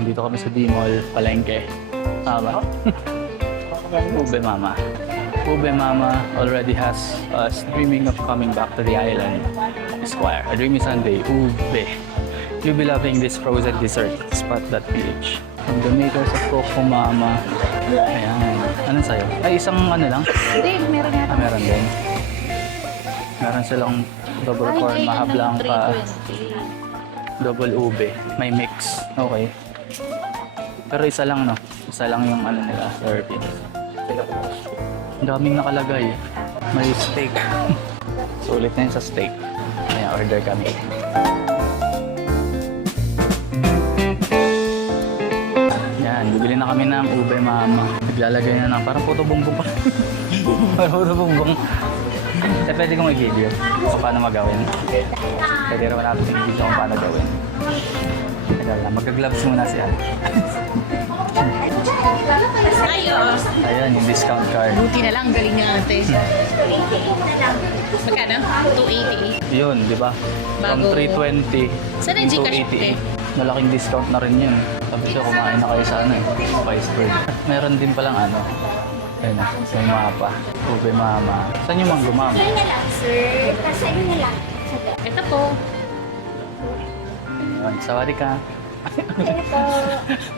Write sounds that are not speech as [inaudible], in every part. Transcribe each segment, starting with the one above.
Nandito kami sa D-Mall, Palengke. Tama. [laughs] Ube Mama. Ube Mama already has us dreaming of coming back to the island. Esquire. A dreamy Sunday. Ube. You'll be loving this frozen dessert. Spot.ph. From the makers of Coco Mama. Ayan. Anong sa'yo? Ay, isang ano lang? Hindi, meron nga. Ah, meron din. Meron silang double corn, maha blanca, double ube. May mix. Okay. Pero isa lang, no? Isa lang yung ano nila, serving. Ang daming nakalagay. May steak. [laughs] Sulit na yun sa steak. Kaya order kami. Yan, bibili na kami ng ube mama. Naglalagay na ng parang puto bumbong pa. [laughs] parang puto bumbong. Eh, pwede kong i-video kung paano magawin. Pwede naman natin i-video kung paano gawin. Teka lang, magka-gloves muna siya. Ayo. Ayun, yung discount card. Buti na lang, galing nga ate. Magkano? 280. Yun, di ba? From Bago. 320 Saan yung to Gcash, 88. eh? Malaking discount na rin yun. Sabi ko, kumain na kayo sa ano eh, Spice Bird. Meron din palang ano, ayun na, may mapa. Ube mama. Saan yung mango mama? Sa'yo na lang, sir. Sa'yo na lang. Ito po. Ayun, sawari ka.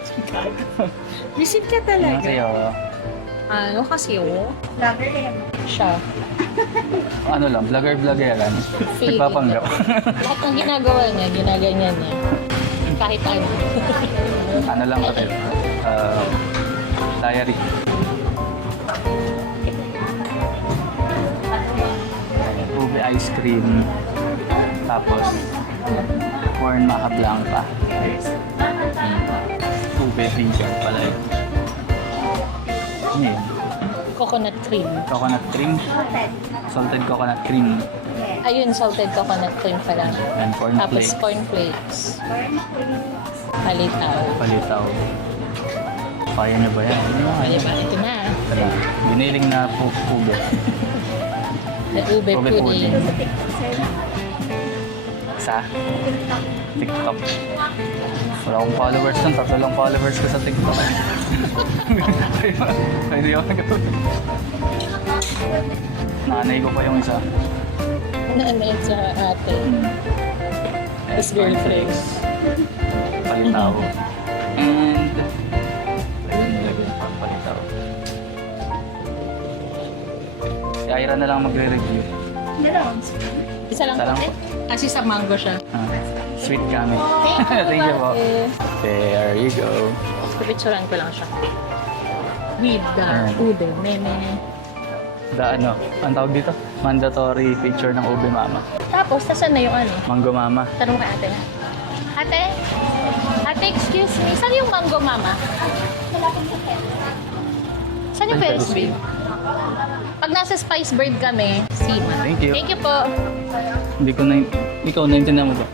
Sa'yo po. Visit ka Ano talaga. sa'yo? Ano kasi oh? Vlogger naman. Siya. Ano lang, vlogger-vlogger lang. Feeling. Nagpapanggap. Lahat ng ginagawa niya, ginaganyan niya. Kahit ano. ano lang kasi, uh, diary. Ube ice cream. Tapos, corn maha blanca. Hmm. Ube vinegar pala yun. Ano yun? Coconut cream. Coconut cream. Salted coconut cream. Ayun, salted coconut cream pala. And corn Tapos flakes. cornflakes. Palitaw. Palitaw. Kaya niyo ba yan? Ano yan? diba? Ito na. Tara, Biniling na pu- ube. [laughs] The ube, Ube pudding. pudding. Sa TikTok. Wala akong followers nun. Tatlo lang followers ko sa TikTok. [laughs] Kaya hindi ako nagawin. Nanay ko pa yung isa. Nanay sa ate. His girlfriend. Palitaw. And... Nilagay pa palitaw. Si Ira na lang magre-review. Dalawang Isa lang Isa lang po. Kasi sa mango siya. Ah, sweet kami. [laughs] Thank you po. There you go. Pipicturean ko lang siya. With the Ayan. ube. Meme. The ano, ang tawag dito? Mandatory picture ng ube mama. Tapos, tasan na yung ano? Mango mama. Tanong kay ate. Ate? Ate, excuse me. Saan yung mango mama? Saan yung Ferris wheel? Pag nasa Spice Bird kami, Sima. Thank you. Thank you po. Hindi ko na, ikaw naintindihan mo ba?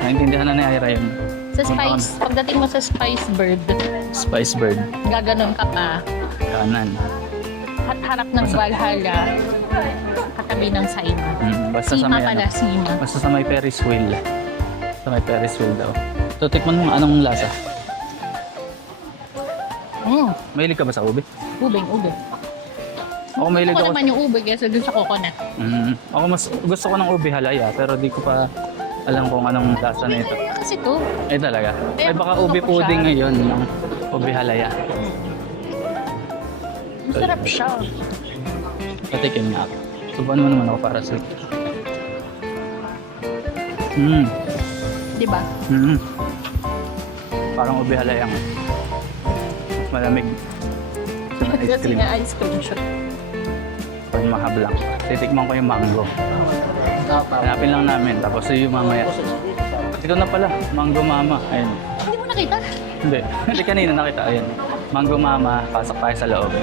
Naintindihan na ni Ira yun. Sa Spice, pagdating mo sa Spice Bird, Spice Bird. gaganon ka pa. Kanan. At harap ng Valhalla, katabi ng Saima. Mm, basta sa Sima may pala, ano. Sima. Basta sa may Ferris wheel. Sa may Ferris wheel daw. So, tikman mo anong lasa. Mm, Mahilig ka ba sa ube? ubeng, ube. Ako mahilig Ako ako. naman yung ube kaysa dun sa coconut. Mm, ako mas gusto ko ng ube halaya pero di ko pa alam kung anong lasa na ito. Kasi to, Eh talaga. Eh, Eh baka ube ko pudding siya. ngayon ng ube halaya. masarap siya. Patikin nga ako. Subukan mo naman ako para sa... Mm. Di ba? Mm. Parang ube halaya nga. Malamig. [laughs] Ice Kasi cream. nga ice cream siya. Pag mahablang. Titikman ko yung mango. Hanapin lang namin. Tapos yung mamaya. Ikaw na pala. Mango mama. Ayun. Hindi mo nakita? Hindi. [laughs] Hindi kanina nakita. Ayun. Mango mama. Pasok tayo sa loob.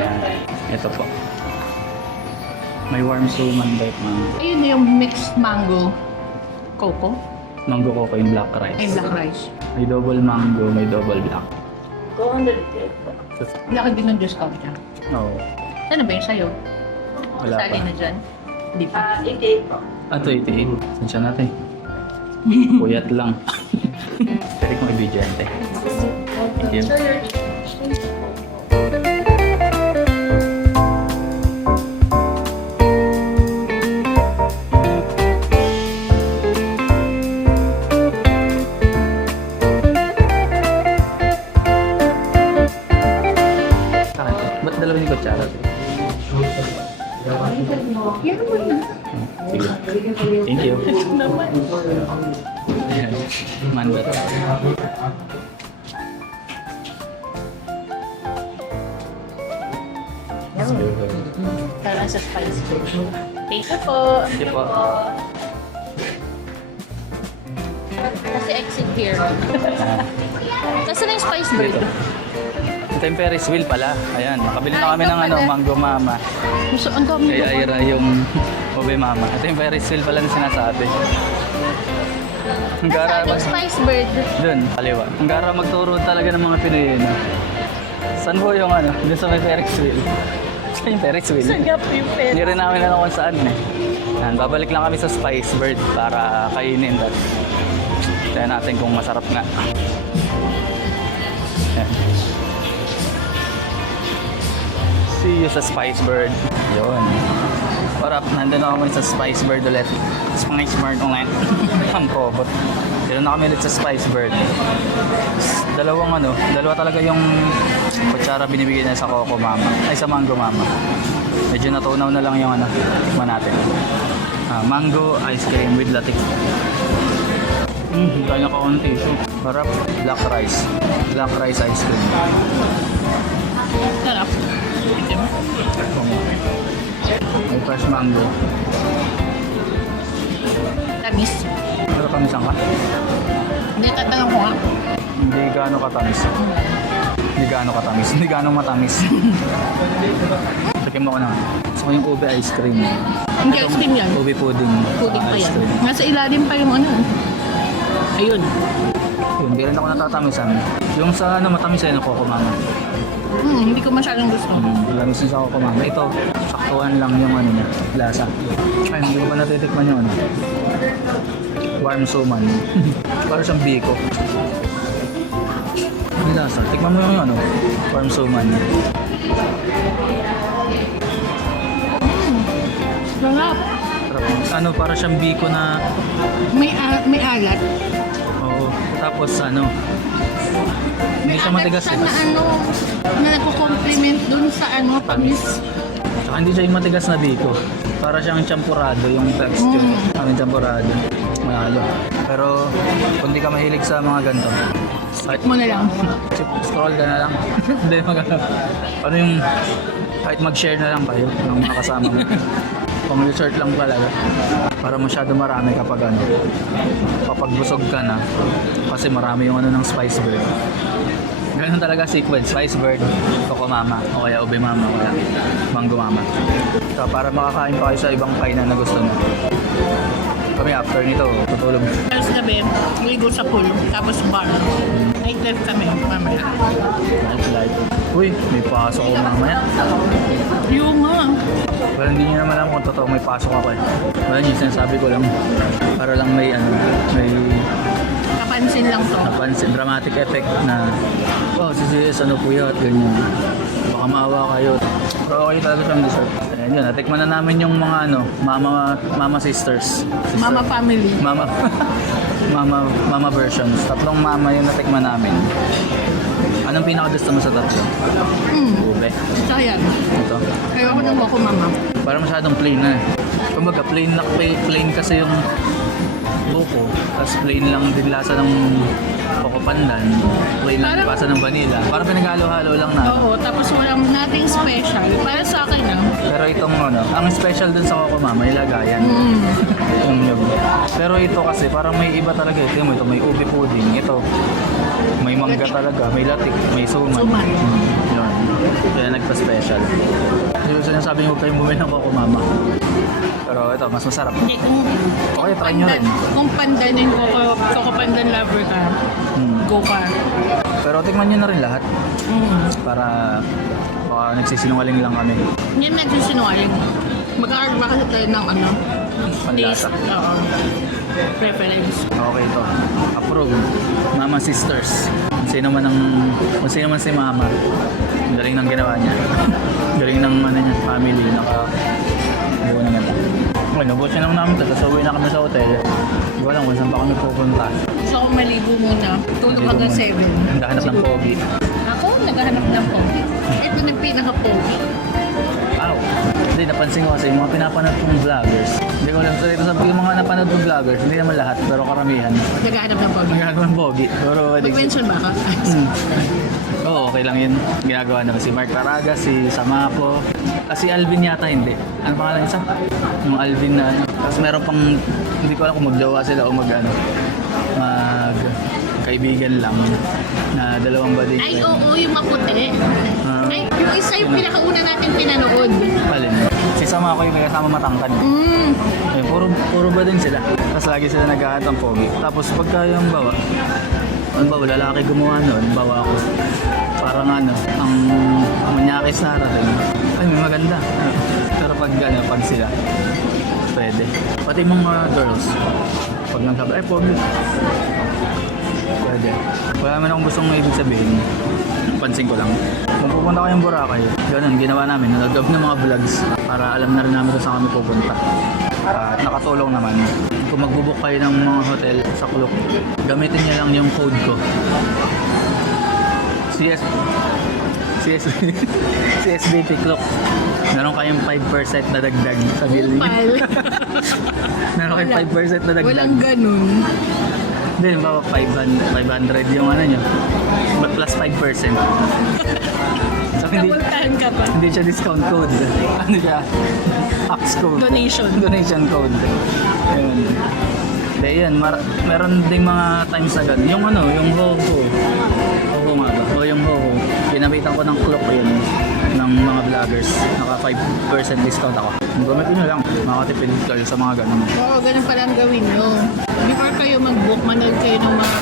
Yan. Ito po. May warm suman bite mango. Ayun yung mixed mango coco. Mango coco yung black rice. Ay, black rice. May double mango, may double black. 200 Laki din ng discount niya. Oo. Ano ba yung sa'yo? Wala Sali pa. na dyan? Hindi pa. Ah, 88 po. Ah, 28. Saan siya natin? Puyat lang. [laughs] Pwede kong i-video yan, te. Thank you. Tara sa spice food. Thank you po. Thank you po. Kasi exit here. [laughs] Kasi na yung spice bird. Dito. Ito yung Ferris wheel pala. Ayan, nakabili na kami ng ano. Mango Mama. Gusto, ang dami Kay. Ira yung [laughs] Ube Mama. Ito yung Ferris wheel pala na sinasabi. Ang gara yung spice bird? Doon, kaliwa. Ang gara magturo talaga ng mga Pinoy yun. Saan po yung ano? Doon sa may Ferris wheel. Saan yung Ferris wheel? Sagap yung pet. Hindi rin namin alam kung saan eh. Yan, babalik lang kami sa Spice Bird para kainin. At kaya natin kung masarap nga. Yan. See you sa Spice Bird. Yun. What up? Nandun ako ngayon sa Spice Bird ulit. Spice Bird ulit. [laughs] Ang robot. Dito na kami ulit sa Spice Bird. Dalawang ano, dalawa talaga yung kutsara binibigay na sa Coco Mama. Ay, sa Mango Mama. Medyo natunaw na lang yung ano, tikman natin. Ah, mango ice cream with latik. Mm, kaya kaunti. So, harap, black rice. Black rice ice cream. Sarap. May fresh mango. Tamis. Pero kamisan ka? Hindi, tatanong ko nga. Hindi gaano katamis. Hindi gaano katamis. Hindi gaano matamis. [laughs] Sakin mo ko na. Gusto ko yung ube ice cream. Hindi, ice cream yan. Ube pudding. Pudding pa yan. Nasa ilalim pa yung ano. Ayun. Yun, Hindi rin ako natatamisan. Yung sa ano, matamis ay nakuha ko mama. Hmm, hindi ko masyadong gusto. Hmm, Lamis sa ako mama. Ito, saktuhan lang yung ano niya, lasa. Ay, hindi ko ba natitikman yung ano? Warm suman. Para siyang biko. Ang lasa. Tikman mo yung ano, warm suman. Sarap. Sarap. Ano, para siyang biko na, May, a- may alat. oo. Tapos ano, May hindi siya alat matigas siya eh. na ano, na nagko-complement dun sa ano, tamis. Tsaka hindi siya yung matigas na biko. Para siyang champurado yung texture. Mm. Ang champurado. Manalo. Pero kung di ka mahilig sa mga ganito, kahit Mo na lang. scroll ka na lang. [laughs] Hindi mag Ano yung kahit mag-share na lang kayo ng mga kasama mo. [laughs] Pang resort lang talaga. Para masyado marami kapag ano. Kapag busog ka na. Kasi marami yung ano ng spice bird. Ganun talaga sequence. Spice bird, Coco Mama, o kaya Ube Mama, o kaya Mango Mama. So, para makakain pa kayo sa ibang kainan na gusto mo. Kami after nito, tutulog. Tapos gabi, ligo sa pool, tapos bar. Night life kami, mamaya. Nightlife. Uy, may pasok ko mamaya. Yung nga. Pero hindi niya naman alam kung totoo may pasok ako eh. Wala yung sinasabi ko lang. Para lang may ano, may Kapansin lang to. napansin, dramatic effect na oh, si sis, ano po yun, ganyan. Baka maawa kayo. Pero okay talaga siyang dessert. Ayan yun, natikman na namin yung mga ano, mama, mama sisters. Sister. Mama family. Mama, [laughs] mama, mama versions. Tatlong mama yung natikman namin. Anong pinaka-gusto mo sa tatlo? Hmm. Ube. Tsaka yan. Ito. Kaya ako nang mama. Para masyadong plain na eh. Kumbaga, plain, na, plain, plain kasi yung buko. Tapos plain lang din lasa ng Coco Pandan. Plain lang Parang- lasa ng vanilla. Parang pinaghalo-halo lang na. Oo, tapos walang nating special. Para sa akin ah. Pero itong ano, ang special dun sa Coco Mama, may lagayan. Hmm. [laughs] Yung. Pero ito kasi, parang may iba talaga. Ito mo, ito may ubi pudding. Ito, may mangga Latik. talaga. May latik, may suman. Suman. Hmm, yun. Kaya nagpa-special. Yung sinasabi niyo, huwag kayong bumili ng Coco Mama. Pero ito, mas masarap. Hindi, kung, Okay, try nyo rin. Kung pandanin ko, kung pandan lover ka, Hmm. go ka. Pero tikman nyo na rin lahat Mm. para baka nagsisinungaling lang kami. Hindi naman nagsisinungaling. Mag-aarba kasi tayo ng ano, Panlasa. Oo. Preference. Okay to. Approve. Mama Sisters. Kung sino man ang... Kung sino man si Mama. Galing ng ginawa niya. galing ng ano niya, family. Naka... Ano na nga. Okay, nabot siya naman namin ito. Tapos uwi na kami sa hotel. Hindi ko alam kung saan pa kami pupunta. Gusto ko maligo muna. Tulog hanggang 7. Naghahanap ng pogi. Ako, naghahanap ng pogi. Ito na pinaka-pogi. Aw. Hindi, napansin ko kasi yung mga pinapanood kong vloggers. Hindi ko alam. So, ito sabi yung mga napanood kong vloggers, hindi naman lahat, pero karamihan. Naghahanap ng pogi. Nagagawa ng pogi. Pero, Mag-mention ba ka? Hmm. Oo, okay lang yun. Ginagawa naman si Mark Caraga, si Samapo. Kasi Alvin yata hindi. Ano pangalan isa? Yung Alvin na ano. Tapos meron pang, hindi ko alam kung magjowa sila o mag ano, mag kaibigan lang na dalawang bading. Ay, oo, yung maputi. Ah. Ay, yung isa yung pinakauna natin pinanood. Alin? Si Samapo yung may kasama matangkad. Mm. Eh, puro, puro ba din sila? Tapos lagi sila naghahat ng pogi. Tapos pagka yung bawa, ano ba, lalaki gumawa nun, bawa ako. Parang ano, ang manyakis na rin. Ay, may maganda. Pero pag ano, pag sila, pwede. Pati mga girls, pag nagsabi, ay, pogi. Pwede. Wala naman akong gustong ibig sabihin. Pansin ko lang. Kung pupunta kayong Boracay, ganun, ginawa namin. Nalagab ng mga vlogs para alam na rin namin kung saan kami pupunta. At nakatulong naman. Kung magbubuk kayo ng mga hotel sa Klook, gamitin niyo lang yung code ko. CS CSB [laughs] CSBT Klook. Meron kayong 5% na dagdag sa bill niyo. [laughs] Meron kayong 5% na dagdag. Walang ganun. Hindi, ba 500, 500 yung ano nyo. But plus 5%. so, hindi, ka pa. hindi siya discount code. Ano siya? Ax code. Donation. Donation code. Ayun. Hindi, yan. Mar- meron ding mga times na ganun. Yung ano, yung Hoho. Hoho nga ba? O yung Hoho. Ginamitan ko ng clock yun ng mga vloggers. Naka 5% discount ako. Gamitin nyo lang. Makatipid kayo sa mga ganun. Oo, ganun pala ang gawin nyo. Before kayo mag-book, manood kayo ng mga